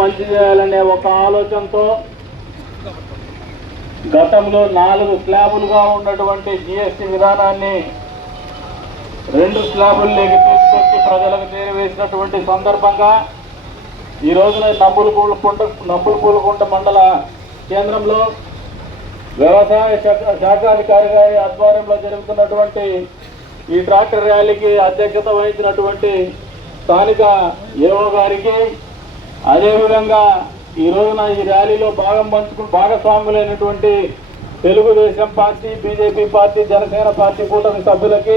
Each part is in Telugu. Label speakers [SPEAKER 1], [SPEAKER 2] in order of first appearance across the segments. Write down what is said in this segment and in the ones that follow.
[SPEAKER 1] మంచి చేయాలనే ఒక ఆలోచనతో గతంలో నాలుగు స్లాబులుగా ఉన్నటువంటి జిఎస్టి విధానాన్ని రెండు స్లాబుల్లోకి తీసుకొచ్చి ప్రజలకు చేరవేసినటువంటి సందర్భంగా ఈ రోజున నబ్బులు పూలకుంట నబ్బులు పూలకుంట మండల కేంద్రంలో వ్యవసాయ శాఖ శాఖాధికారి గారి ఆధ్వర్యంలో జరుగుతున్నటువంటి ఈ ట్రాక్టర్ ర్యాలీకి అధ్యక్షత వహించినటువంటి స్థానిక ఏఓ గారికి అదేవిధంగా ఈ రోజున ఈ ర్యాలీలో భాగం పంచుకుని భాగస్వాములైనటువంటి Telugu Desam party BJP party Janasena party కూటమి సభ్యులకి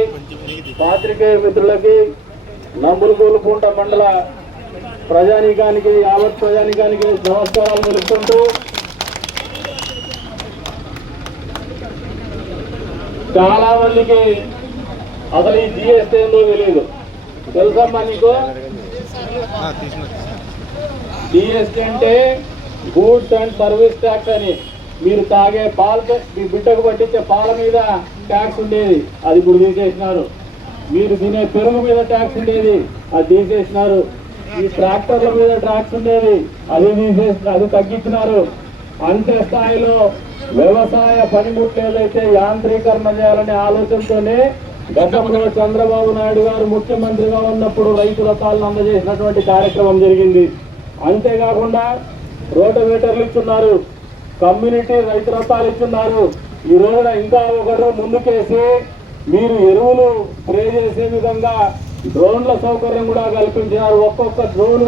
[SPEAKER 1] పాత్రికేయ మిత్రులకి నంబులగూలుకుంట మండల ప్రజానీకానికి యావత్ ప్రజానీకానికి నమస్కారాలు తెలుపుకుంటూ చాలా మందికి అసలు ఈ జిఎస్టీ ఏందో తెలియదు తెలుసమ్మా నీకు? జిఎస్టీ అంటే గూడ్స్ అండ్ సర్వీస్ ట్యాక్స్ అని. మీరు తాగే పాల మీ బిడ్డకు పట్టించే పాల మీద ట్యాక్స్ ఉండేది. అది ఇప్పుడు తీసేసినారు. మీరు తినే పెరుగు మీద ట్యాక్స్ ఉండేది. అది తీసేసినారు. ఈ ట్రాక్టర్ల మీద ట్యాక్స్ ఉండేది. అది తీసేసి అది తగ్గించినారు. అంతే స్థాయిలో వ్యవసాయ పనిముట్లు ఏదైతే యాంత్రీకరణ చేయాలనే ఆలోచనతోనే గతంలో చంద్రబాబు నాయుడు గారు ముఖ్యమంత్రిగా ఉన్నప్పుడు రైతుల తాళ్ళను అందజేసినటువంటి కార్యక్రమం జరిగింది. అంతేకాకుండా రోటవేటర్లు ఇస్తున్నారు కమ్యూనిటీ రైతు రథాలు ఇస్తున్నారు ఈ రోజున ఇంకా ఒకరు ముందుకేసి మీరు ఎరువులు స్ప్రే చేసే విధంగా డ్రోన్ల సౌకర్యం కూడా కల్పించినారు. ఒక్కొక్క డ్రోన్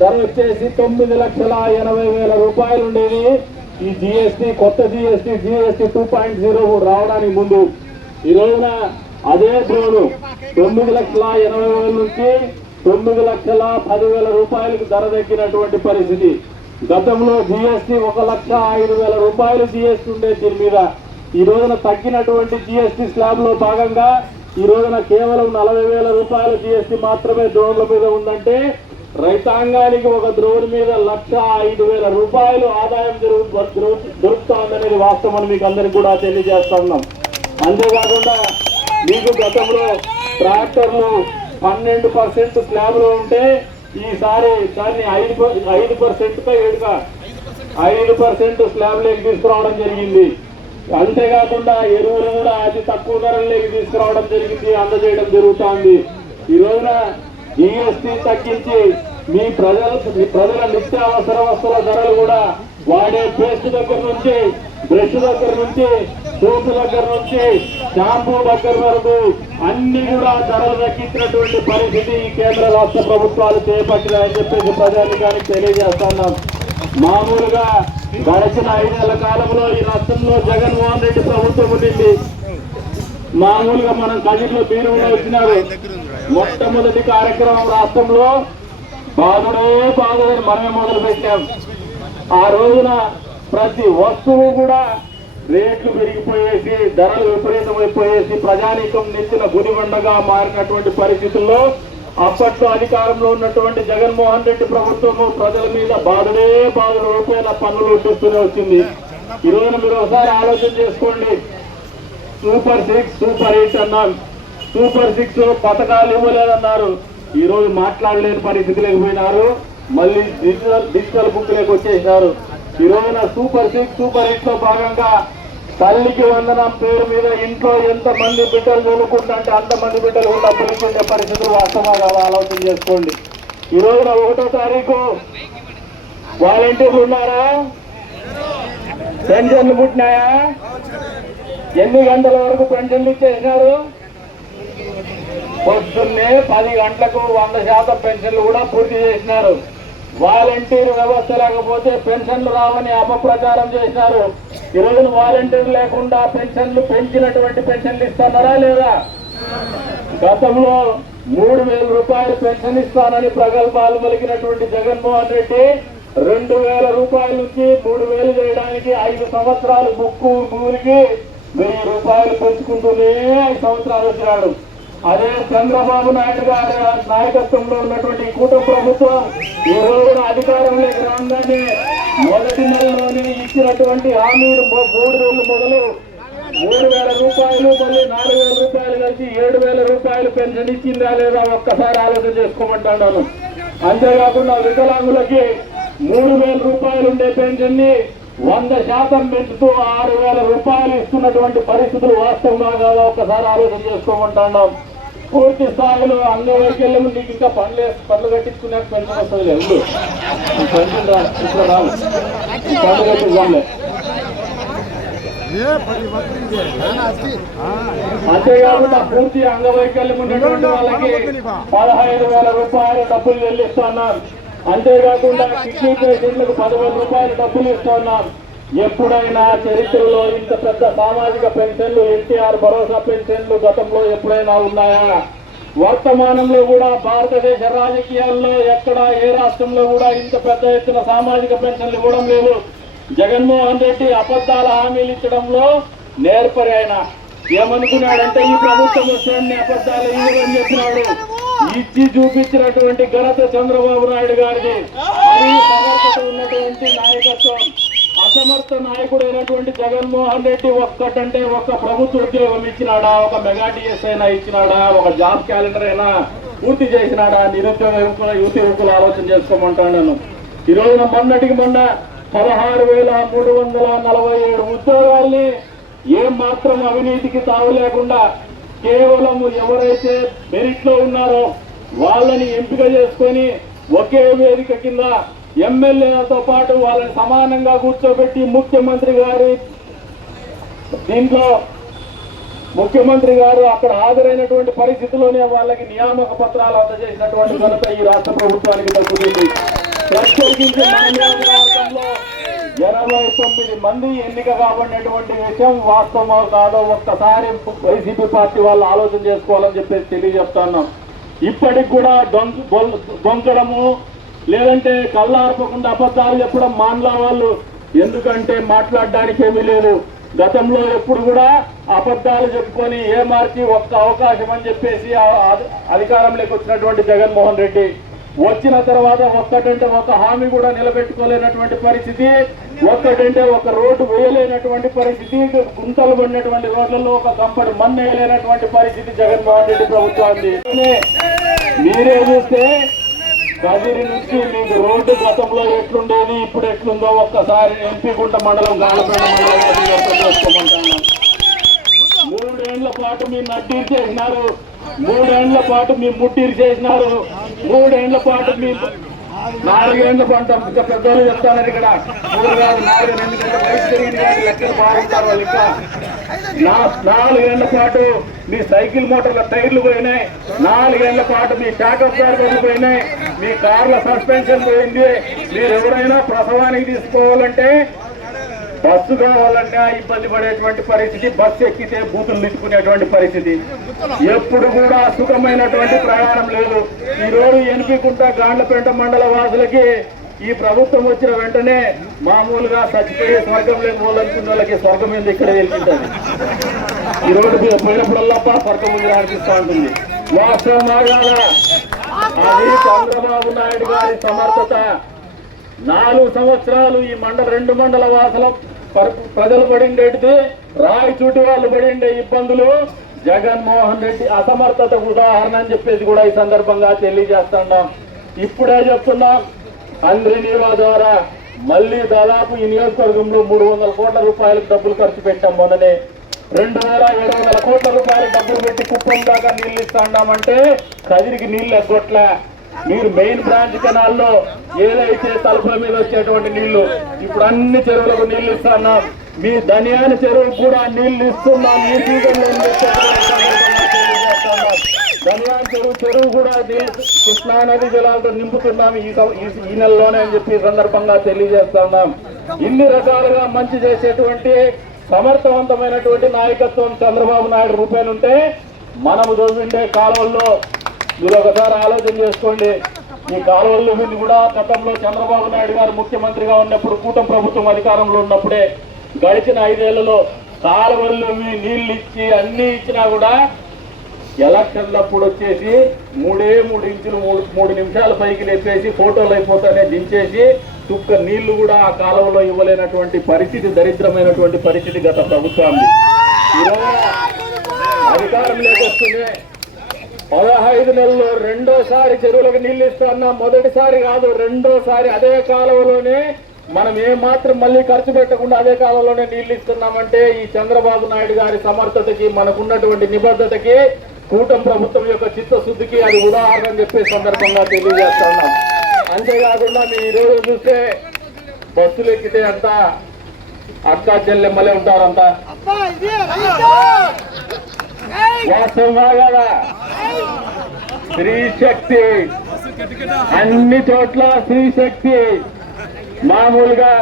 [SPEAKER 1] ధర వచ్చేసి తొమ్మిది లక్షల ఎనభై వేల రూపాయలు ఉండేది. ఈ జిఎస్టీ కొత్త GST GST two point zero రావడానికి ముందు. ఈ రోజున అదే డ్రోన్ తొమ్మిది లక్షల ఎనభై వేల నుంచి తొమ్మిది లక్షల పదివేల రూపాయలకు ధర తగ్గినటువంటి పరిస్థితి. గతంలో జిఎస్టి ఒక లక్ష ఐదు వేల రూపాయలు జిఎస్టీ ఉండే దీని మీద. ఈ రోజున తగ్గినటువంటి జిఎస్టీ స్లాబ్లో భాగంగా ఈ రోజున కేవలం నలభై వేల రూపాయల జిఎస్టీ మాత్రమే డ్రోన్ల మీద ఉందంటే రైతాంగానికి ఒక డ్రోన్ మీద లక్ష ఐదు వేల రూపాయలు ఆదాయం జరుగు దొరుకుతోందనేది వాస్తవం మీకు అందరికి కూడా తెలియజేస్తున్నాం అంతేకాకుండా మీకు గతంలో ట్రాక్టర్లు పన్నెండు పర్సెంట్ స్లాబ్లో ఉంటే ఈసారి దాన్ని ఐదు పర్- ఐదు పర్సెంట్పై పై ఐదు పర్సెంట్ స్లాబ్లోకి తీసుకురావడం జరిగింది. అంతేకాకుండా ఎరువులు కూడా అతి తక్కువ ధరలోకి తీసుకురావడం జరిగింది అందజేయడం జరుగుతోంది. ఈ రోజున జిఎస్టీ తగ్గించి మీ ప్రజల మీ ప్రజల నిత్యావసర వస్తువుల ధరలు కూడా వాడే పేస్ట్ దగ్గర నుంచి బ్రష్ దగ్గర నుంచి సోపు దగ్గర నుంచి షాంపూ దగ్గర వరకు అన్ని కూడా ధరలు తగ్గించినటువంటి పరిస్థితి ఈ కేంద్ర రాష్ట్ర ప్రభుత్వాలు చేపట్టినాయని చెప్పేసి ప్రజానికానికి తెలియజేస్తున్నాం. మామూలుగా గడిచిన ఐదేళ్ళ కాలంలో ఈ రాష్ట్రంలో జగన్మోహన్ రెడ్డి ప్రభుత్వం ఉండింది. మామూలుగా మనం కదిలో బీరు వచ్చినారు మొట్టమొదటి కార్యక్రమం రాష్ట్రంలో బాధుడే బాధుడని మనమే మొదలు పెట్టాం ఆ రోజున ప్రతి వస్తువు కూడా రేట్లు పెరిగిపోయేసి ధరలు విపరీతమైపోయేసి ప్రజానీకం నెచ్చిన గుడిబండగా మారినటువంటి పరిస్థితుల్లో అప్పట్లో అధికారంలో ఉన్నటువంటి జగన్మోహన్ రెడ్డి ప్రభుత్వము ప్రజల మీద బాధలే బాధలు రూపాయల పన్నులు ఇస్తూనే వచ్చింది. ఈ రోజున మీరు ఒకసారి ఆలోచన చేసుకోండి. సూపర్ సిక్స్ సూపర్ ఎయిట్ అన్నారు సూపర్ సిక్స్ పథకాలు ఇవ్వలేదన్నారు. ఈ రోజు మాట్లాడలేని పరిస్థితిలోకి పోయినారు. మళ్ళీ డిజిటల్ డిజిటల్ బుక్ లేక వచ్చేసినారు. ఈ రోజున సూపర్ సిక్స్ సూపర్ ఎయిట్లో భాగంగా తల్లికి వందనం పేరు మీద ఇంట్లో ఎంతమంది బిడ్డలు చదువుకుంటుంటే అంతమంది బిడ్డలు కూడా పిలుచుకునే పరిస్థితులు వాస్తవంగా ఆలోచన చేసుకోండి. ఈ రోజున ఒకటో తారీఖు వాలంటీర్లు ఉన్నారా? పెన్షన్లు పుట్టినాయా? ఎన్ని గంటల వరకు పెన్షన్లు ఇచ్చేసినారు? పొద్దున్నే పది గంటలకు వంద శాతం పెన్షన్లు కూడా పూర్తి చేసినారు. వాలంటీర్ వ్యవస్థ లేకపోతే పెన్షన్లు రావని అపప్రచారం చేసినారు ఈ వాలంటీర్ లేకుండా పెన్షన్లు పెంచినటువంటి పెన్షన్లు ఇస్తున్నారా లేదా? గతంలో మూడు వేల రూపాయలు పెన్షన్ ఇస్తానని ప్రగల్భాలు పలికినటువంటి జగన్మోహన్ రెడ్డి రెండు వేల రూపాయల నుంచి మూడు వేలు చేయడానికి ఐదు సంవత్సరాలు ముక్కు ఊరికి వెయ్యి రూపాయలు పెంచుకుంటూనే ఐదు సంవత్సరాలు వచ్చినాడు. అదే చంద్రబాబు నాయుడు గారి నాయకత్వంలో ఉన్నటువంటి కూట ప్రభుత్వం ఈ రోజున అధికారంలోకి రాగానే మొదటి నెలలోనే ఇచ్చినటువంటి హామీలు మూడు రోజులు మొదలు. మూడు వేల రూపాయలు మళ్ళీ నాలుగు వేల రూపాయలు కలిసి ఏడు వేల రూపాయలు పెన్షన్ ఇచ్చిందా లేదా ఒక్కసారి ఆలోచన చేసుకోమంటాను అంతేకాకుండా వికలాంగులకి మూడు వేల రూపాయలు ఉండే పెన్షన్ని వంద శాతం పెంచుతూ ఆరు వేల రూపాయలు ఇస్తున్నటువంటి పరిస్థితులు వాస్తవంగా కాదా? ఒకసారి ఆలోచన చేసుకోమంటున్నాం పూర్తి స్థాయిలో అంగవైకల్యం నీకు ఇంకా పనులు పనులు కట్టించుకునే పెన్షన్ వస్తుంది లేదు పెన్షన్ రాదు పనులు కట్టించాలే అంతేకాకుండా పూర్తి అంగవైకల్యం ఉన్నటువంటి వాళ్ళకి పదహైదు వేల రూపాయలు డబ్బులు చెల్లిస్తున్నారు అంతేకాకుండా కిడ్నీ పేషెంట్లకు పదివేల రూపాయలు డబ్బులు ఇస్తున్నాం. ఎప్పుడైనా చరిత్రలో ఇంత పెద్ద సామాజిక పెన్షన్లు ఎన్టీఆర్ భరోసా పెన్షన్లు గతంలో ఎప్పుడైనా ఉన్నాయా? వర్తమానంలో కూడా భారతదేశ రాజకీయాల్లో ఎక్కడ ఏ రాష్ట్రంలో కూడా ఇంత పెద్ద ఎత్తున సామాజిక పెన్షన్లు ఇవ్వడం లేదు. జగన్మోహన్ రెడ్డి అబద్ధాల హామీలు ఇచ్చడంలో నేర్పరి ఆయన. ఏమనుకున్నాడంటే ఈ ప్రభుత్వం వచ్చాన్ని అబద్ధాలు ఇవ్వని చెప్పినాడు. ఇచ్చి చూపించినటువంటి ఘనత చంద్రబాబు నాయుడు గారిది. అది సమర్థత ఉన్నటువంటి నాయకత్వం అసమర్థ నాయకుడైనటువంటి జగన్మోహన్ రెడ్డి ఒక్కటంటే ఒక్క ప్రభుత్వ ఉద్యోగం ఇచ్చినాడా? ఒక మెగా డిఎస్ అయినా ఇచ్చినాడా? ఒక జాబ్ క్యాలెండర్ అయినా పూర్తి చేసినాడా? నిరుద్యోగ యువకుల యువతి యువకులు ఆలోచన చేసుకోమంటాను ఈ రోజున మొన్నటికి మొన్న పదహారు వేల మూడు వందల నలభై ఏడు ఉద్యోగాల్ని ఏం మాత్రం అవినీతికి తావు లేకుండా కేవలం ఎవరైతే మెరిట్లో ఉన్నారో వాళ్ళని ఎంపిక చేసుకొని ఒకే వేదిక కింద ఎమ్మెల్యేలతో పాటు వాళ్ళని సమానంగా కూర్చోబెట్టి ముఖ్యమంత్రి గారి దీంట్లో ముఖ్యమంత్రి గారు అక్కడ హాజరైనటువంటి పరిస్థితిలోనే వాళ్ళకి నియామక పత్రాలు అందజేసినటువంటి ఘనత ఈ రాష్ట్ర ప్రభుత్వానికి దక్కుతుంది. ప్రత్యేకించి ఎనభై తొమ్మిది మంది ఎన్నిక కాబడినటువంటి విషయం వాస్తవమో కాదో ఒక్కసారి వైసీపీ పార్టీ వాళ్ళు ఆలోచన చేసుకోవాలని చెప్పేసి తెలియజెప్తున్నాం ఇప్పటికి కూడా దొంగ లేదంటే కళ్ళార్పకుండా అబద్ధాలు చెప్పడం మాన్లా వాళ్ళు. ఎందుకంటే మాట్లాడడానికి ఏమీ లేదు. గతంలో ఎప్పుడు కూడా అబద్ధాలు చెప్పుకొని ఏ మార్చి ఒక్క అవకాశం అని చెప్పేసి అధికారంలోకి వచ్చినటువంటి జగన్మోహన్ రెడ్డి వచ్చిన తర్వాత ఒక్కటంటే ఒక హామీ కూడా నిలబెట్టుకోలేనటువంటి పరిస్థితి ఒక్కటంటే ఒక రోడ్డు వేయలేనటువంటి పరిస్థితి గుంతలు పడినటువంటి రోడ్లలో ఒక కంపడి మన్ను వేయలేనటువంటి పరిస్థితి జగన్మోహన్ రెడ్డి ప్రభుత్వాన్ని మీరే చూస్తే కదిరి నుంచి మీకు రోడ్డు గతంలో ఎట్లుండేది ఇప్పుడు ఎట్లుందో ఒక్కసారి ఎంపీ గుంట మండలం గాలపేట మండలం మూడేళ్ళ పాటు మీరు నడ్డీరు చేసినారు మూడేళ్ళ పాటు మీ ముట్టిరి చేసినారు. మూడేళ్ళ పాటు మీ నాలుగేళ్ళ పంట ఇంకా పెద్దోళ్ళు చెప్తారు ఇక్కడ మూడు కాదు నాలుగు ఎందుకంటే వయసు కానీ లెక్కలు బాగుంటారు వాళ్ళు ఇంకా. నా- నాలుగేళ్ళ పాటు మీ సైకిల్ మోటార్ల టైర్లు పోయినాయి. నాలుగేళ్ళ పాటు మీ షాకప్ గార్లు పోయినాయి. మీ కార్ల సస్పెన్షన్ పోయింది. మీరు ఎవరైనా ప్రసవానికి తీసుకోవాలంటే బస్సు కావాలన్నా ఇబ్బంది పడేటువంటి పరిస్థితి బస్సు ఎక్కితే బూతులు తిట్టుకునేటువంటి పరిస్థితి. ఎప్పుడు కూడా సుఖమైనటువంటి ప్రయాణం లేదు. ఈ రోజు ఎనిపికుంట గాండ్లపేట మండల వాసులకి ఈ ప్రభుత్వం వచ్చిన వెంటనే మామూలుగా చచ్చిపోయే స్వర్గం లేని వాళ్ళనుకున్న వాళ్ళకి స్వర్గం ఏంది ఇక్కడ వెళ్తుంటుంది ఈ రోజు మీద పోయినప్పుడల్లా స్వర్గం ముందు అనిపిస్తూ ఉంటుంది. వాస్తవం అది చంద్రబాబు నాయుడు గారి సమర్థత. నాలుగు సంవత్సరాలు ఈ మండల రెండు మండల వాసుల ప్రజలు పడిండేటిది రాయచూటి వాళ్ళు పడిండే ఇబ్బందులు. జగన్మోహన్ రెడ్డి అసమర్థత ఉదాహరణ అని చెప్పేసి కూడా ఈ సందర్భంగా తెలియజేస్తున్నాం ఇప్పుడే చెప్తున్నాం అంద్రి నీవా ద్వారా మళ్ళీ దాదాపు ఈ నియోజకవర్గంలో మూడు వందల కోట్ల రూపాయలకు డబ్బులు ఖర్చు పెట్టాం మొన్ననే. రెండు వేల ఏడు వందల కోట్ల రూపాయలు డబ్బులు పెట్టి కుప్పం దాకా నీళ్ళు ఇస్తా ఉన్నామంటే కదిరికి నీళ్ళు ఎగ్గొట్లే. మీరు మెయిన్ బ్రాంచ్ కెనాల్లో ఏదైతే తలుపుల మీద వచ్చేటువంటి నీళ్ళు ఇప్పుడు అన్ని చెరువులకు నీళ్ళు ఇస్తున్నాం మీ ధనియాన చెరువుకు కూడా నీళ్ళు ఇస్తున్నాం. ఈ సీజన్ ధనియాన చెరువు చెరువు కూడా నీళ్ళు కృష్ణా నది జలాలతో నింపుతున్నాం. ఈ ఈ- నెలలోనే అని చెప్పి సందర్భంగా తెలియజేస్తున్నాం ఇన్ని రకాలుగా మంచి చేసేటువంటి సమర్థవంతమైనటువంటి నాయకత్వం చంద్రబాబు నాయుడు రూపేనుంటే మనము చూసిండే కాలంలో మీరు ఒకసారి ఆలోచన చేసుకోండి. ఈ కాలువల మీద కూడా గతంలో చంద్రబాబు నాయుడు గారు ముఖ్యమంత్రిగా ఉన్నప్పుడు కూటమి ప్రభుత్వం అధికారంలో ఉన్నప్పుడే గడిచిన ఐదేళ్ళలో కాలువల్లో మీ ఇచ్చి అన్ని ఇచ్చినా కూడా ఎలక్షన్లప్పుడు వచ్చేసి మూడే మూడు ఇంచులు మూడు మూడు నిమిషాల పైకి లేపేసి ఫోటోలు అయిపోతానే దించేసి చుక్క నీళ్ళు కూడా ఆ కాలంలో ఇవ్వలేనటువంటి పరిస్థితి దరిద్రమైనటువంటి పరిస్థితి గత ప్రభుత్వాన్ని ఈరోజు అధికారంలోకి వస్తుంది పదహైదు నెలల్లో రెండోసారి చెరువులకు నీళ్ళు ఇస్తున్నా మొదటిసారి కాదు రెండోసారి అదే కాలంలోనే మనం ఏమాత్రం మళ్ళీ ఖర్చు పెట్టకుండా అదే కాలంలోనే నీళ్ళు ఇస్తున్నామంటే ఈ చంద్రబాబు నాయుడు గారి సమర్థతకి మనకున్నటువంటి నిబద్ధతకి కూటమి ప్రభుత్వం యొక్క చిత్తశుద్ధికి అది ఉదాహరణ చెప్పే సందర్భంగా తెలియజేస్తున్నాం అంతేకాకుండా మీరు ఈరోజు రోజు చూస్తే బస్సులు ఎక్కితే అంతా అక్కా చెల్లెమ్మలే ఉంటారంతా వాస్తవమా కదా స్త్రీ శక్తి. అన్ని చోట్ల స్త్రీ శక్తి. మామూలుగా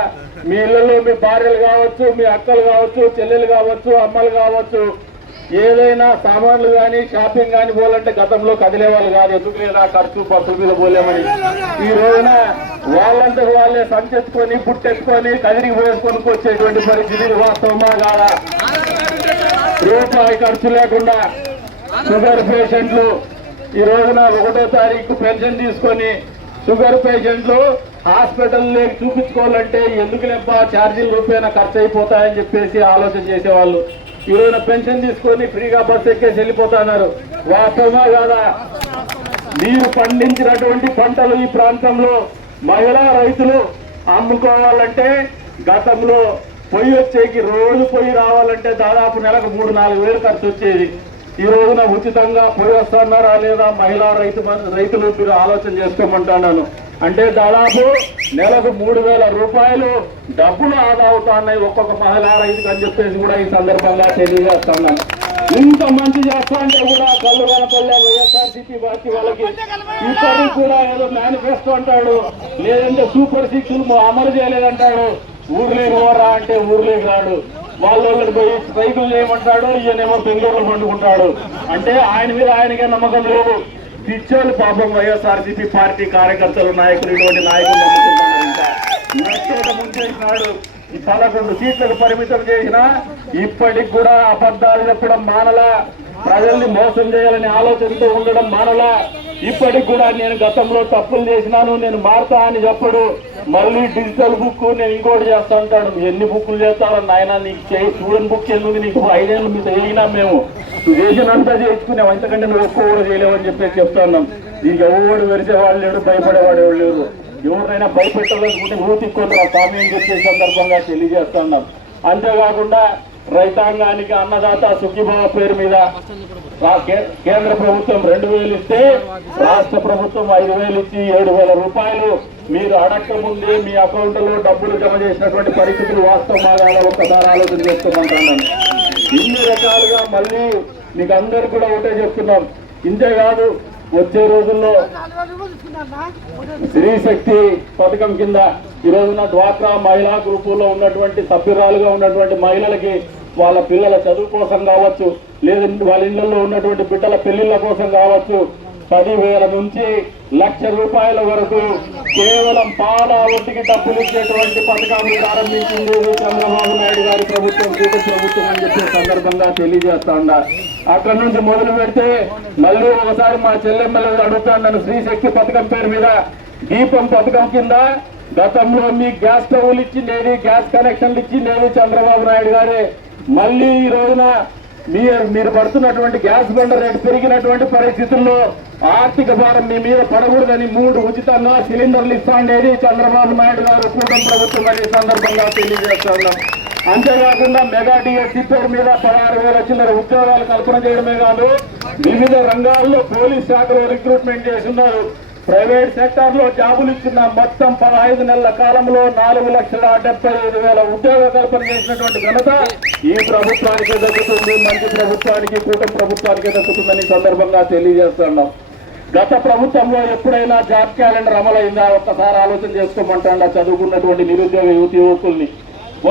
[SPEAKER 1] మీ ఇళ్ళలో మీ భార్యలు కావచ్చు మీ అక్కలు కావచ్చు చెల్లెలు కావచ్చు అమ్మలు కావచ్చు ఏదైనా సామాన్లు కానీ షాపింగ్ కానీ పోవాలంటే గతంలో కదిలే వాళ్ళు కాదు. ఎందుకు లేదా? ఖర్చు బస్సుల మీద పోలేమని. ఈ రోజున వాళ్ళంతా వాళ్ళే సంచెత్తుకొని పుట్టెత్తుకొని కదిరికి పోసుకొని వచ్చేటువంటి పరిస్థితి వాస్తవమా కాదా? రూపాయి ఖర్చు లేకుండా షుగర్ పేషెంట్లు ఈ రోజున ఒకటో తారీఖు పెన్షన్ తీసుకొని షుగర్ పేషెంట్లు హాస్పిటల్లోకి చూపించుకోవాలంటే ఎందుకు లెప్ప ఛార్జీల రూపాయన ఖర్చు అయిపోతాయని చెప్పేసి ఆలోచన చేసేవాళ్ళు. ఈ రోజున పెన్షన్ తీసుకొని ఫ్రీగా బస్సు ఎక్కేసి వెళ్ళిపోతున్నారు. వాస్తవమా కాదా? మీరు పండించినటువంటి పంటలు ఈ ప్రాంతంలో మహిళా రైతులు అమ్ముకోవాలంటే గతంలో పొయ్యి వచ్చేకి రోజు పొయ్యి రావాలంటే దాదాపు నెలకు మూడు నాలుగు వేలు ఖర్చు వచ్చేది. ఈ రోజున ఉచితంగా పొయ్యి వస్తున్నారా లేదా మహిళా రైతు రైతులు మీరు ఆలోచన చేసుకోమంటున్నాను. అంటే దాదాపు నెలకు మూడు వేల రూపాయలు డబ్బులు ఆదా అవుతున్నాయి ఒక్కొక్క మహిళా రైతుకు అని చెప్పేసి కూడా ఈ సందర్భంగా తెలియజేస్తున్నాను. ఇంత మంచి చేస్తా అంటే కూడా కళ్ళు కనపల్లె వైఎస్ఆర్సీపీ పార్టీ వాళ్ళకి ఇప్పటికి కూడా ఏదో మేనిఫెస్టో అంటాడు. లేదంటే సూపర్ సిక్స్ అమలు చేయలేదంటాడు. ఊర్లేకి పోరా అంటే ఊర్లేకి రాడు వాళ్ళ పోయి స్ట్రైకులు చేయమంటాడు ఈయనేమో బెంగళూరులో పండుకుంటాడు. అంటే ఆయన మీద ఆయనకే నమ్మకం లేదు. పిచ్చోళ్ళు పాపం వైఎస్ఆర్సీపీ పార్టీ కార్యకర్తలు నాయకులు ఇటువంటి నాయకులు నమ్ముకుంటున్నారు ఇంకా. నచ్చేట ముంచేసినాడు. ఈ పదకొండు సీట్లకు పరిమితం చేసిన ఇప్పటికి కూడా అబద్ధాలు చెప్పడం మానలా. ప్రజల్ని మోసం చేయాలని ఆలోచనతో ఉండడం మానలా. ఇప్పటికి కూడా నేను గతంలో తప్పులు చేసినాను నేను మారుతా అని చెప్పడు. మళ్ళీ డిజిటల్ బుక్ నేను ఇంకోటి చేస్తా అంటాడు. ఎన్ని బుక్కులు చేస్తారో నాయన నీకు చేయి స్టూడెంట్ బుక్ ఎందుకు నీకు ఐదేళ్ళు మీద చేయినా మేము. చేసినంతా చేసుకున్నావు ఎంతకంటే నువ్వు ఒక్క కూడా చేయలేవని చెప్పేసి చెప్తున్నాం దీనికి ఎవడు వెరిసేవాళ్ళు లేడు భయపడేవాడు ఎవడు లేరు ఎవరినైనా భయపెట్టాలనుకుంటే నువ్వు తిక్కొని ఆ స్వామి అని చెప్పే సందర్భంగా తెలియజేస్తున్నాం అంతేకాకుండా రైతాంగానికి అన్నదాత సుఖీభావ పేరు మీద కే- కేంద్ర ప్రభుత్వం రెండు వేలు ఇస్తే రాష్ట్ర ప్రభుత్వం ఐదు వేలు ఇచ్చి ఏడు వేల రూపాయలు మీరు అడక్క ముందే మీ అకౌంట్లో డబ్బులు జమ చేసినటువంటి పరిస్థితులు వాస్తవమాగా ఒక్కసారి ఆలోచన చేస్తున్నాను ఇన్ని రకాలుగా మళ్ళీ మీకు అందరు కూడా ఒకటే చెప్తున్నాం. ఇంతే కాదు వచ్చే రోజుల్లో స్త్రీ శక్తి పథకం కింద ఈ రోజున డ్వాక్రా మహిళా గ్రూపులో ఉన్నటువంటి సభ్యురాలుగా ఉన్నటువంటి మహిళలకి వాళ్ళ పిల్లల చదువు కోసం కావచ్చు లేదంటే వాళ్ళ ఇళ్ళలో ఉన్నటువంటి బిడ్డల పెళ్ళిళ్ళ కోసం కావచ్చు పదివేల నుంచి లక్ష రూపాయల వరకు కేవలం పాల ఒట్టికి డబ్బులు ఇచ్చేటువంటి పథకాన్ని ప్రారంభించింది చంద్రబాబు నాయుడు గారి ప్రభుత్వం కూట ప్రభుత్వం అని చెప్పే సందర్భంగా తెలియజేస్తాండా. అక్కడ నుంచి మొదలు పెడితే మళ్ళీ ఒకసారి మా చెల్లెమ్మలు అడుగుతాను నన్ను శ్రీశక్తి పథకం పేరు మీద దీపం పథకం కింద గతంలో మీ గ్యాస్ స్టవ్లు ఇచ్చిండేది గ్యాస్ కనెక్షన్లు ఇచ్చిండేది చంద్రబాబు నాయుడు గారే. మళ్ళీ ఈ రోజున మీరు మీరు పడుతున్నటువంటి గ్యాస్ బండ రేటు పెరిగినటువంటి పరిస్థితుల్లో ఆర్థిక భారం మీ మీద పడకూడదని మూడు ఉచితంగా సిలిండర్లు ఇస్తాండేది చంద్రబాబు నాయుడు గారు కూటమి ప్రభుత్వం అనే సందర్భంగా తెలియజేస్తున్నాం. అంతేకాకుండా మెగా డిఎస్సీ పేరు మీద పదహారు వేల చిల్లర ఉద్యోగాలు కల్పన చేయడమే కాదు వివిధ రంగాల్లో పోలీస్ శాఖలో రిక్రూట్మెంట్ చేస్తున్నారు. ప్రైవేట్ సెక్టార్లో జాబులు ఇచ్చిన మొత్తం పదహైదు నెలల కాలంలో నాలుగు లక్షల డెబ్బై ఐదు వేల ఉద్యోగ కల్పన చేసినటువంటి ఘనత ఈ ప్రభుత్వానికే దక్కుతుంది మంచి ప్రభుత్వానికి కూటమి ప్రభుత్వానికే దక్కుతుందని సందర్భంగా తెలియజేస్తున్నాం. గత ప్రభుత్వంలో ఎప్పుడైనా జాబ్ క్యాలెండర్ అమలైందా? ఒక్కసారి ఆలోచన చేసుకోమంటాడా చదువుకున్నటువంటి నిరుద్యోగ యువతి యువకుల్ని.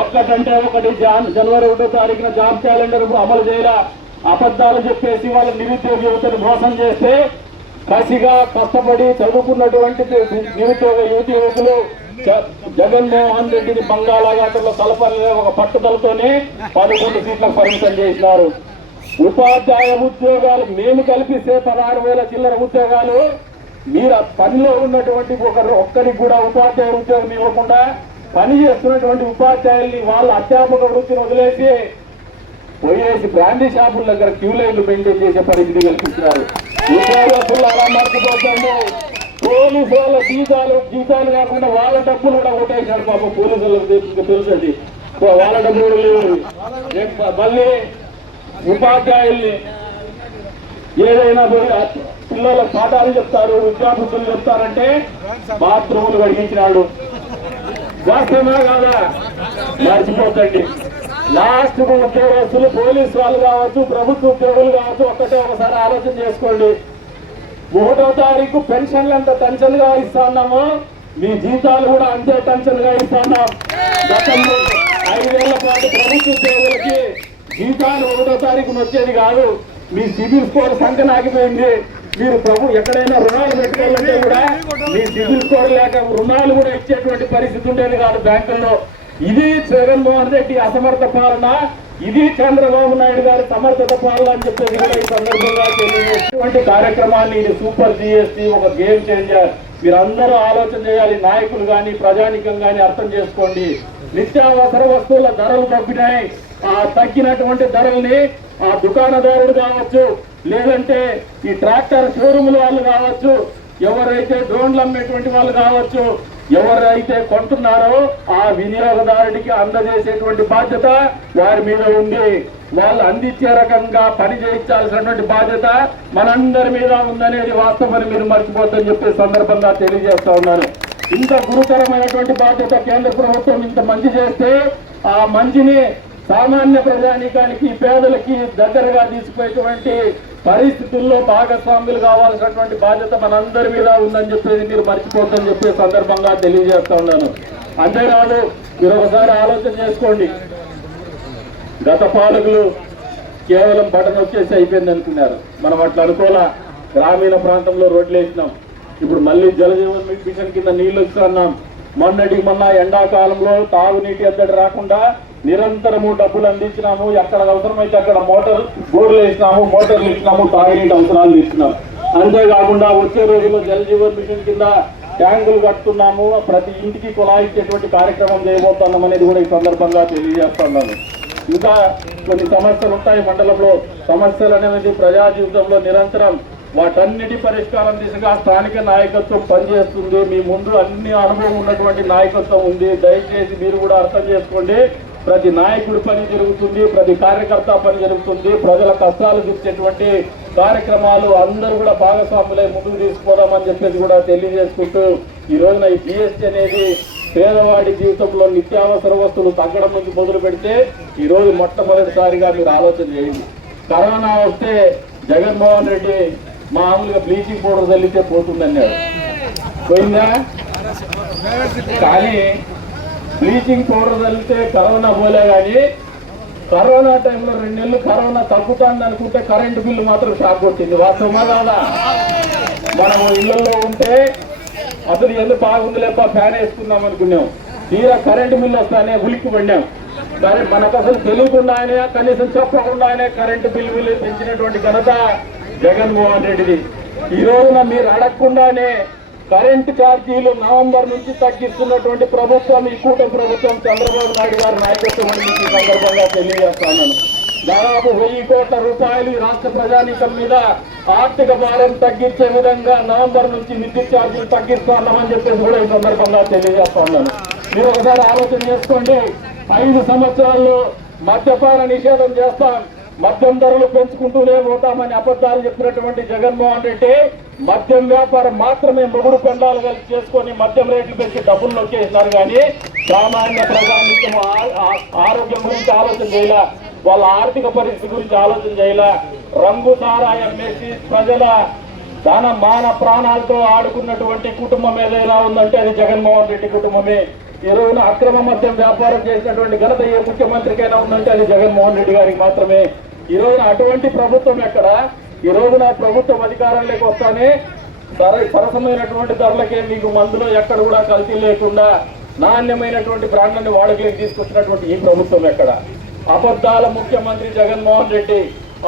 [SPEAKER 1] ఒక్కటంటే ఒకటి జాన్ జనవరి ఒకటో తారీఖున జాబ్ క్యాలెండర్ అమలు చేయరా అబద్ధాలు చెప్పేసి వాళ్ళ నిరుద్యోగ యువతను మోసం చేస్తే కసిగా కష్టపడి చదువుకున్నటువంటి నిరుద్యోగ యువతి యువకులు జ- జగన్మోహన్ రెడ్డిని బంగాళాఖాతంలో కలపాలనే ఒక పట్టుదలతోనే పదకొండు సీట్లకు పరిమితం చేసినారు. ఉపాధ్యాయ ఉద్యోగాలు మేము కల్పిస్తే పదహారు వేల చిల్లర ఉద్యోగాలు. మీరు పనిలో ఉన్నటువంటి ఒకరు ఒక్కరికి కూడా ఉపాధ్యాయ ఉద్యోగం ఇవ్వకుండా పని చేస్తున్నటువంటి ఉపాధ్యాయుల్ని వాళ్ళ అధ్యాపక వృత్తిని వదిలేసి పోయేసి బ్రాండీ షాపుల దగ్గర క్యూ లైన్లు మెయింటైన్ చేసే పరిస్థితి కల్పించినారు. అలా మర్చిపోతుంది పోలీసు వాళ్ళ జీతాలు జీతాలు కాకుండా వాళ్ళ డబ్బులు కూడా కొట్టేశారు పాప పోలీసు వాళ్ళకి తెలుసండి వాళ్ళ డబ్బులు కూడా లేవు. రేపు మళ్ళీ ఉపాధ్యాయుల్ని ఏదైనా పిల్లల పిల్లలకు పాఠాలు చెప్తారు విద్యాబుద్ధులు చెప్తారంటే బాత్రూములు కడిగించినాడు. వాస్తవమే కాదా? మర్చిపోకండి. లాస్ట్ ఉద్యోగస్తులు పోలీసు వాళ్ళు కావచ్చు ప్రభుత్వ ఉద్యోగులు కావచ్చు ఒక్కటే ఒకసారి ఆలోచన చేసుకోండి. ఒకటో తారీఖు పెన్షన్లు ఎంత టెన్షన్గా ఇస్తున్నామో. మీ జీతాలు కూడా అంతే టెన్షన్గా ఇస్తున్నాం. గతంలో ఐదేళ్ళ పాటు ప్రభుత్వ ఉద్యోగులకి జీతాలు ఒకటో తారీఖున వచ్చేది కాదు. మీ సిబిల్ స్కోర్ సంఖ్య నాగిపోయింది మీరు ప్రభు ఎక్కడైనా రుణాలు పెట్టుకోవాలంటే కూడా మీ సిబిల్ స్కోర్ లేక రుణాలు కూడా ఇచ్చేటువంటి పరిస్థితి ఉండేది కాదు బ్యాంకుల్లో. ఇది జగన్మోహన్ రెడ్డి అసమర్థ పాలన ఇది చంద్రబాబు నాయుడు గారి సమర్థత పాలన అని చెప్పేసి కూడా ఈ సందర్భంగా తెలియజేటువంటి కార్యక్రమాన్ని ఇది సూపర్ జిఎస్టీ ఒక గేమ్ చేంజర్. మీరందరూ ఆలోచన చేయాలి నాయకులు కానీ ప్రజానికం కానీ అర్థం చేసుకోండి. నిత్యావసర వస్తువుల ధరలు తగ్గినాయి ఆ తగ్గినటువంటి ధరల్ని ఆ దుకాణదారుడు కావచ్చు లేదంటే ఈ ట్రాక్టర్ షోరూముల వాళ్ళు కావచ్చు ఎవరైతే డ్రోన్లు అమ్మేటువంటి వాళ్ళు కావచ్చు ఎవరైతే కొంటున్నారో ఆ వినియోగదారుడికి అందజేసేటువంటి బాధ్యత వారి మీద ఉంది. వాళ్ళు అందించే రకంగా పని చేయించాల్సినటువంటి బాధ్యత మనందరి మీద ఉందనేది వాస్తవాన్ని మీరు మర్చిపోతుందని చెప్పే సందర్భంగా తెలియజేస్తా ఉన్నాను. ఇంత గురుతరమైనటువంటి బాధ్యత కేంద్ర ప్రభుత్వం ఇంత మంచి చేస్తే ఆ మంచిని సామాన్య ప్రజానీకానికి పేదలకి దగ్గరగా తీసుకునేటువంటి పరిస్థితుల్లో భాగస్వాములు కావాల్సినటువంటి బాధ్యత మనందరి మీద ఉందని చెప్పేసి మీరు మర్చిపోతుందని చెప్పే సందర్భంగా తెలియజేస్తా ఉన్నాను. అంతేకాదు మీరు ఒకసారి ఆలోచన చేసుకోండి. గత పాలకులు కేవలం బటన్ వచ్చేసి అయిపోయింది అనుకున్నారు. మనం అట్లా అనుకోలా గ్రామీణ ప్రాంతంలో రోడ్లు వేసినాం. ఇప్పుడు మళ్ళీ జలజీవన్ మిషన్ కింద నీళ్ళు ఇస్తున్నాం మొన్నటి మొన్న ఎండాకాలంలో తాగునీటి ఎద్దడి రాకుండా నిరంతరము డబ్బులు అందించినాము. ఎక్కడ అవసరమైతే అక్కడ మోటార్ బోర్లు వేసినాము మోటార్లు ఇచ్చినాము తాగినీటి అవసరాలు ఇచ్చినాం అంతేకాకుండా వచ్చే రోజుల్లో జలజీవన్ మిషన్ కింద ట్యాంకులు కట్టుతున్నాము ప్రతి ఇంటికి కుళాయి ఇచ్చేటువంటి కార్యక్రమం చేయబోతున్నాం అనేది కూడా ఈ సందర్భంగా తెలియజేస్తున్నాను. ఇంకా కొన్ని సమస్యలు ఉంటాయి మండలంలో. సమస్యలు అనేది ప్రజా జీవితంలో నిరంతరం వాటన్నిటి పరిష్కారం దిశగా స్థానిక నాయకత్వం పనిచేస్తుంది. మీ ముందు అన్ని అనుభవం ఉన్నటువంటి నాయకత్వం ఉంది. దయచేసి మీరు కూడా అర్థం చేసుకోండి. ప్రతి నాయకుడి పని జరుగుతుంది ప్రతి కార్యకర్త పని జరుగుతుంది ప్రజల కష్టాలు తీర్చేటువంటి కార్యక్రమాలు అందరూ కూడా భాగస్వాములై ముందుకు తీసుకుపోదామని చెప్పేసి కూడా తెలియజేసుకుంటూ ఈ రోజున ఈ జిఎస్టీ అనేది పేదవాడి జీవితంలో నిత్యావసర వస్తువులు తగ్గడం నుంచి మొదలు పెడితే ఈ రోజు మొట్టమొదటిసారిగా మీరు ఆలోచన చేయండి. కరోనా వస్తే జగన్మోహన్ రెడ్డి మామూలుగా బ్లీచింగ్ పౌడర్ చల్లితే పోతుందన్నాడు పోయిందా? కానీ బ్లీచింగ్ పౌడర్ చల్లితే కరోనా పోలే కానీ కరోనా టైంలో రెండు నెలలు కరోనా తగ్గుతుంది అనుకుంటే కరెంటు బిల్లు మాత్రం షాక్ కొట్టింది. వాస్తవమా కాదా? మనము ఇళ్ళలో ఉంటే అసలు ఎందుకు బాగుంది లేక ఫ్యాన్ వేసుకుందాం అనుకున్నాం. తీరా కరెంటు బిల్లు వస్తానే ఉలిక్కి పడినాం. సరే మనకు అసలు తెలియకుండానే కనీసం చెప్పకుండానే కరెంటు బిల్లు బిల్లు పెంచినటువంటి ఘనత జగన్మోహన్ రెడ్డిది. ఈ రోజున మీరు అడగకుండానే కరెంటు ఛార్జీలు నవంబర్ నుంచి తగ్గిస్తున్నటువంటి ప్రభుత్వం ఈ కూటమి ప్రభుత్వం చంద్రబాబు నాయుడు గారి నాయకత్వం నుంచి ఈ సందర్భంగా తెలియజేస్తాను. దాదాపు వెయ్యి కోట్ల రూపాయలు ఈ రాష్ట్ర ప్రజానీకం మీద ఆర్థిక భారం తగ్గించే విధంగా నవంబర్ నుంచి విద్యుత్ ఛార్జీలు తగ్గిస్తున్నామని చెప్పేసి కూడా ఈ సందర్భంగా తెలియజేస్తున్నాను మీరు ఒకసారి ఆలోచన చేసుకోండి. ఐదు సంవత్సరాల్లో మద్యపాన నిషేధం చేస్తాం. మద్యం ధరలు పెంచుకుంటూనే పోతామని అబద్ధాలు చెప్పినటువంటి జగన్మోహన్ రెడ్డి మద్యం వ్యాపారం మాత్రమే మొగుడు పెండాలు కలిసి చేసుకొని మద్యం రేట్లు పెంచి డబ్బులు నొక్కేసినారు కానీ సామాన్య ప్రజానికం ఆరోగ్యం గురించి ఆలోచన చేయలే వాళ్ళ ఆర్థిక పరిస్థితి గురించి ఆలోచన చేయలే. రంగు సారాయం వేసి ప్రజల ధన మాన ప్రాణాలతో ఆడుకున్నటువంటి కుటుంబం ఏదైనా ఉందంటే అది జగన్మోహన్ రెడ్డి కుటుంబమే. ఈ రోజున అక్రమ మద్యం వ్యాపారం చేసినటువంటి ఘనత ఏ ముఖ్యమంత్రికైనా ఉందంటే అది జగన్మోహన్ రెడ్డి గారికి మాత్రమే. ఈ రోజున అటువంటి ప్రభుత్వం ఎక్కడ? ఈ రోజున ప్రభుత్వం అధికారంలోకి వస్తానే సర సరసమైనటువంటి ధరలకే మీకు మందులో ఎక్కడ కూడా కల్తీ లేకుండా నాణ్యమైనటువంటి బ్రాండ్లని వాడుకలోకి తీసుకొచ్చినటువంటి ఈ ప్రభుత్వం ఎక్కడ? అబద్ధాల ముఖ్యమంత్రి జగన్మోహన్ రెడ్డి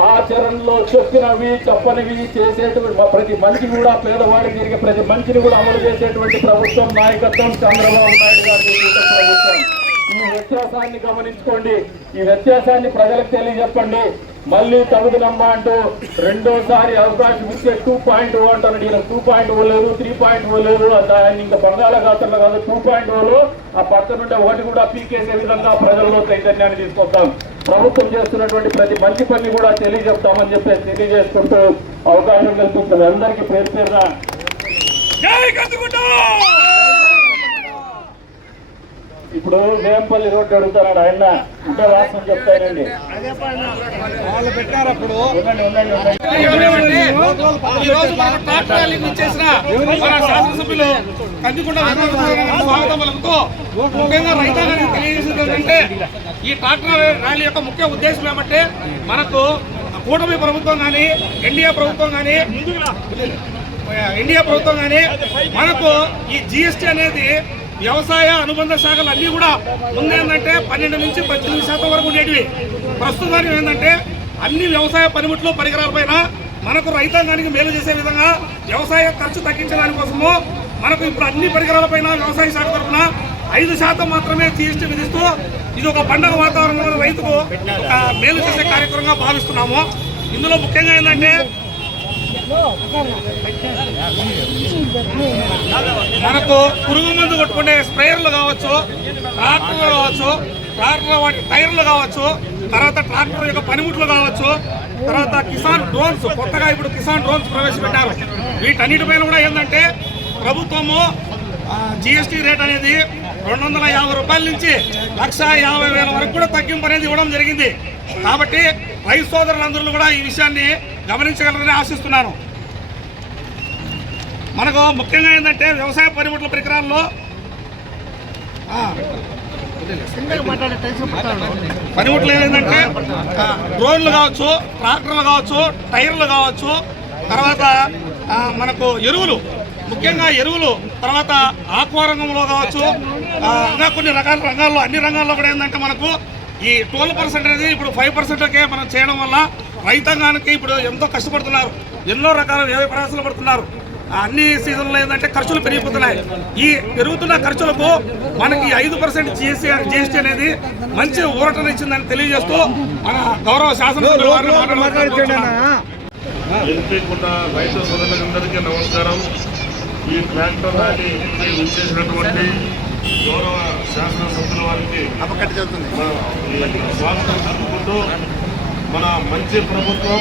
[SPEAKER 1] ఆచరణలో చెప్పినవి చెప్పనివి చేసేటువంటి ప్రతి మనిషి కూడా పేదవాడికి జరిగే ప్రతి మనిషిని కూడా అమలు చేసేటువంటి ప్రభుత్వం నాయకత్వం చంద్రబాబు నాయుడు గారి ప్రభుత్వం. ఈ వ్యత్యాసాన్ని గమనించుకోండి. ఈ వ్యత్యాసాన్ని ప్రజలకు తెలియజెప్పండి. మళ్ళీ తగుదనమ్మ అంటూ రెండోసారి అవకాశం ఇచ్చే టూ పాయింట్ ఓ అంటారు. ఈయన టూ పాయింట్ ఓ లేదు త్రీ పాయింట్ ఓ లేదు దాన్ని ఇంకా బంగాళాఖాతంలో కాదు టూ పాయింట్ ఓలో ఆ పక్క నుండి ఒకటి కూడా పీకేసే విధంగా ప్రజల్లో చైతన్యాన్ని తీసుకొద్దాం. ప్రభుత్వం చేస్తున్నటువంటి ప్రతి మంచి పని కూడా తెలియజెప్తామని చెప్పేసి తెలియజేసుకుంటూ అవకాశం కల్పిస్తుంది అందరికీ పేరు పేరున ఇప్పుడు వేంపల్లి రోడ్డు అడుగుతున్నాడు ఆయన. ఉంటే వాస్తవం చెప్తానండి
[SPEAKER 2] శాసనసభ్యులు కందికొండ వెంకటరమణ స్వాగతం పలుకుతూ ముఖ్యంగా రైతాంగానికి తెలియజేసేది ఏంటంటే ఈ ట్రాక్టర్ ర్యాలీ యొక్క ముఖ్య ఉద్దేశం ఏమంటే మనకు కూటమి ప్రభుత్వం కానీ ఎన్డీఏ ప్రభుత్వం కానీ ఇండియా ప్రభుత్వం కానీ మనకు ఈ జిఎస్టీ అనేది వ్యవసాయ అనుబంధ శాఖలు అన్నీ కూడా ముందేంటంటే పన్నెండు నుంచి పద్దెనిమిది శాతం వరకు ఉండేటివి. ప్రస్తుతానికి ఏంటంటే అన్ని వ్యవసాయ పనిముట్లు పరికరాలపైన మనకు రైతాంగానికి మేలు చేసే విధంగా వ్యవసాయ ఖర్చు తగ్గించడానికి కోసము మనకు ఇప్పుడు అన్ని పరికరాలపైన వ్యవసాయ శాఖ తరఫున ఐదు శాతం మాత్రమే జిఎస్టీ విధిస్తూ ఇది ఒక పండగ వాతావరణంలో రైతుకు ఒక మేలు చేసే కార్యక్రమంగా భావిస్తున్నాము. ఇందులో ముఖ్యంగా ఏంటంటే మనకు పురుగు మందు కొట్టుకునే స్ప్రేయర్లు కావచ్చు ట్రాక్టర్లు కావచ్చు ట్రాక్టర్ వాటి టైర్లు కావచ్చు తర్వాత ట్రాక్టర్ యొక్క పనిముట్లు కావచ్చు తర్వాత కిసాన్ డ్రోన్స్ కొత్తగా ఇప్పుడు కిసాన్ డ్రోన్స్ ప్రవేశపెట్టారు. వీటన్నిటిపైన కూడా ఏంటంటే ప్రభుత్వము జిఎస్టీ రేట్ అనేది రెండు వందల యాభై రూపాయల నుంచి లక్ష యాభై వేల వరకు కూడా తగ్గింపు అనేది ఇవ్వడం జరిగింది. కాబట్టి రైతు సోదరులందరూ కూడా ఈ విషయాన్ని గమనించగలరని ఆశిస్తున్నాను. మనకు ముఖ్యంగా ఏంటంటే వ్యవసాయ పనిముట్ల పరికరాల్లో పనిముట్లు ఏంటంటే డ్రోన్లు కావచ్చు ట్రాక్టర్లు కావచ్చు టైర్లు కావచ్చు తర్వాత మనకు ఎరువులు ముఖ్యంగా ఎరువులు తర్వాత ఆక్వా రంగంలో కావచ్చు ఆ, ఇంకా కొన్ని రకాల రంగాల్లో అన్ని రంగాల్లో కూడా ఏంటంటే మనకు ఈ ట్వెల్వ్ పర్సెంట్ అనేది ఇప్పుడు ఫైవ్ పర్సెంట్కే మనం చేయడం వల్ల రైతాంగానికి ఇప్పుడు ఎంతో కష్టపడుతున్నారు ఎన్నో రకాల వ్యయ ప్రయాసాలు పడుతున్నారు. అన్ని సీజన్లో ఏంటంటే ఖర్చులు పెరిగిపోతున్నాయి. ఈ పెరుగుతున్న ఖర్చులకు మనకి ఐదు పర్సెంట్ జిఎస్టీ జిఎస్టీ అనేది మంచి ఊరటనిచ్చిందని తెలియజేస్తూ మన గౌరవ శాసనసభ్యుల వారిని మాట్లాడుతున్నాను
[SPEAKER 3] రైతు సోదరులందరికీ నమస్కారం. ఈ ట్రాక్టర్ ర్యాలీ విచ్చేసినటువంటి గౌరవ శాసనసభ్యుల వారికి స్వాగతం జరుపుకుంటూ మన మంచి ప్రభుత్వం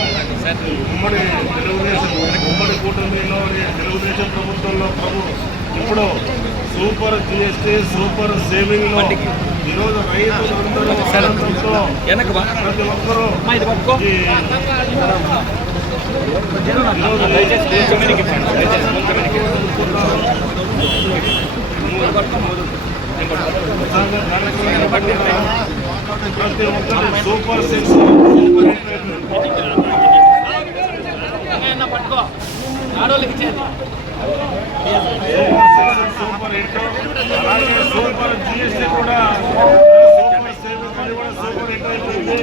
[SPEAKER 3] ఉమ్మడి తెలుగుదేశం ఉమ్మడి కూటమిలో తెలుగుదేశం ప్రభుత్వంలో ప్రభు ఇప్పుడు సూపర్ జిఎస్టీ సూపర్ సేవింగ్ ఈరోజు రైతులందరూ ప్రతి ఒక్కరు సూపర్ సిక్స్ సూపర్ సూపర్ అలాగే సూపర్ జిఎస్టీ కూడా సూపర్ సేవింగ్ కూడా సూపర్ హిట్. అయిపోయింది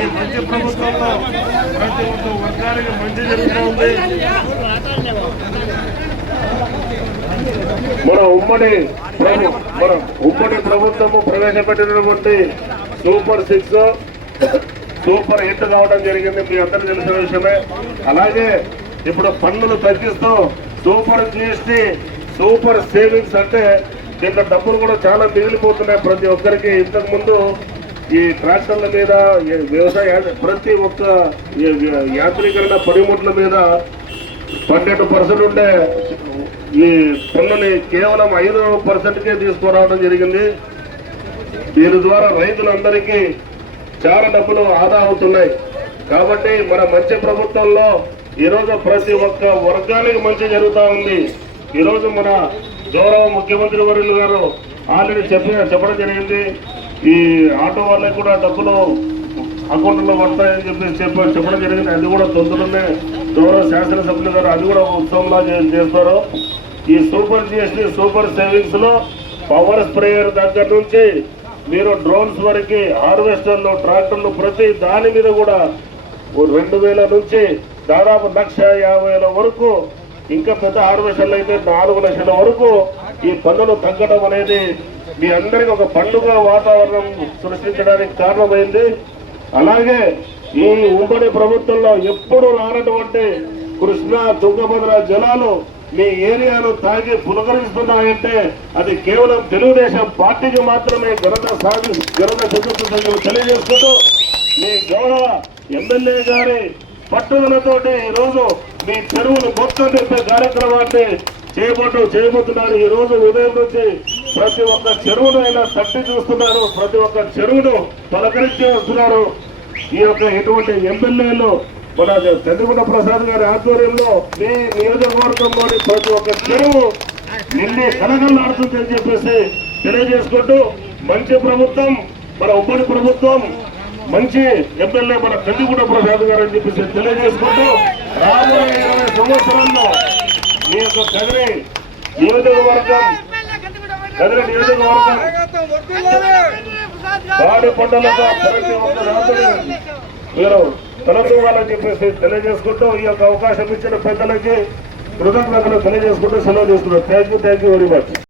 [SPEAKER 3] ఈ మంచి ప్రభుత్వంలో ప్రతి ఒక్క వర్గానికి మంచి జరుగుతూ ఉంది. మన ఉమ్మడి మన ఉమ్మడి ప్రభుత్వము ప్రవేశపెట్టినటువంటి సూపర్ సిక్స్ సూపర్ హిట్ కావడం జరిగింది. మీ అందరూ తెలిసిన విషయమే. అలాగే ఇప్పుడు పన్నులు తగ్గిస్తూ సూపర్ జిఎస్టీ సూపర్ సేవింగ్స్ అంటే దీంట్లో డబ్బులు కూడా చాలా మిగిలిపోతున్నాయి ప్రతి ఒక్కరికి. ఇంతకు ముందు ఈ ట్రాక్టర్ల మీద వ్యవసాయ ప్రతి ఒక్క యాంత్రీకరణ పనిముట్ల మీద పన్నెండు పర్సెంట్ ఉండే ఈ పన్నుని కేవలం ఐదు పర్సెంట్కే తీసుకురావడం జరిగింది. దీని ద్వారా రైతులందరికీ చాలా డబ్బులు ఆదా అవుతున్నాయి. కాబట్టి మన మంచి ప్రభుత్వంలో ఈరోజు ప్రతి ఒక్క వర్గానికి మంచి జరుగుతూ ఉంది. ఈరోజు మన గౌరవ ముఖ్యమంత్రి వర్యులు గారు ఆల్రెడీ చెప్ప చెప్పడం జరిగింది. ఈ ఆటో వాళ్ళకి కూడా డబ్బులు అకౌంట్లో పడతాయని చెప్పి చెప్ప చెప్పడం జరిగింది. అది కూడా తొందరలోనే గౌరవ శాసనసభ్యులు గారు అది కూడా ఉత్సవంలా చేస్తారు. ఈ సూపర్ జిఎస్టీ సూపర్ సేవింగ్స్లో పవర్ స్ప్రేయర్ దగ్గర నుంచి మీరు డ్రోన్స్ వరకు హార్వెస్టర్లు ట్రాక్టర్లు ప్రతి దాని మీద కూడా ఓ రెండు వేల నుంచి దాదాపు లక్ష యాభై వేల వరకు ఇంకా పెద్ద హార్వెస్టర్లు అయితే నాలుగు లక్షల వరకు ఈ పన్నులు తగ్గడం అనేది మీ అందరికి ఒక పండుగ వాతావరణం సృష్టించడానికి కారణమైంది. అలాగే ఈ ఉమ్మడి ప్రభుత్వంలో ఎప్పుడు రానటువంటి కృష్ణా తుంగభద్ర జలాలు మీ ఏరియాను తాగి పులకరిస్తున్నాయంటే అది కేవలం తెలుగుదేశం పార్టీకి మాత్రమే ఘనత సాధి ఘనత చెందుతుందని తెలియజేసుకుంటూ మీ గౌరవ ఎమ్మెల్యే గారి పట్టుదలతోటి ఈ రోజు మీ చెరువులు మొత్తం చెప్పే కార్యక్రమాన్ని చేయబోతు చేయబోతున్నారు ఈ రోజు ఉదయం నుంచి ప్రతి ఒక్క చెరువును అయినా తట్టి చూస్తున్నారు. ప్రతి ఒక్క చెరువును పలకరించి వస్తున్నారు. ఈ యొక్క ఎటువంటి ఎమ్మెల్యేలు మన చంద్రగుండ ప్రసాద్ గారి ఆధ్వర్యంలో మీ నియోజకవర్గంలోని ప్రతి ఒక్క చెరువు నిన్నే అని చెప్పేసి తెలియజేసుకుంటూ మంచి ప్రభుత్వం మన ఉమ్మడి ప్రభుత్వం మంచి ఎమ్మెల్యే మన చంద్రగుండ ప్రసాద్ గారు అని చెప్పేసి తెలియజేసుకుంటూ రాబోయే ఇరవై సంవత్సరాల్లో మీ యొక్క కదిరి నియోజకవర్గం కదిరి నియోజకవర్గం పాడి పంటలతో ప్రతి ఒక్క రాత్రి మీరు తలదూవాలని చెప్పేసి తెలియజేసుకుంటూ ఈ యొక్క అవకాశం ఇచ్చిన పెద్దలకి కృతజ్ఞతలు తెలియజేసుకుంటూ సెలవు చేసుకుంటాం thank you thank you very much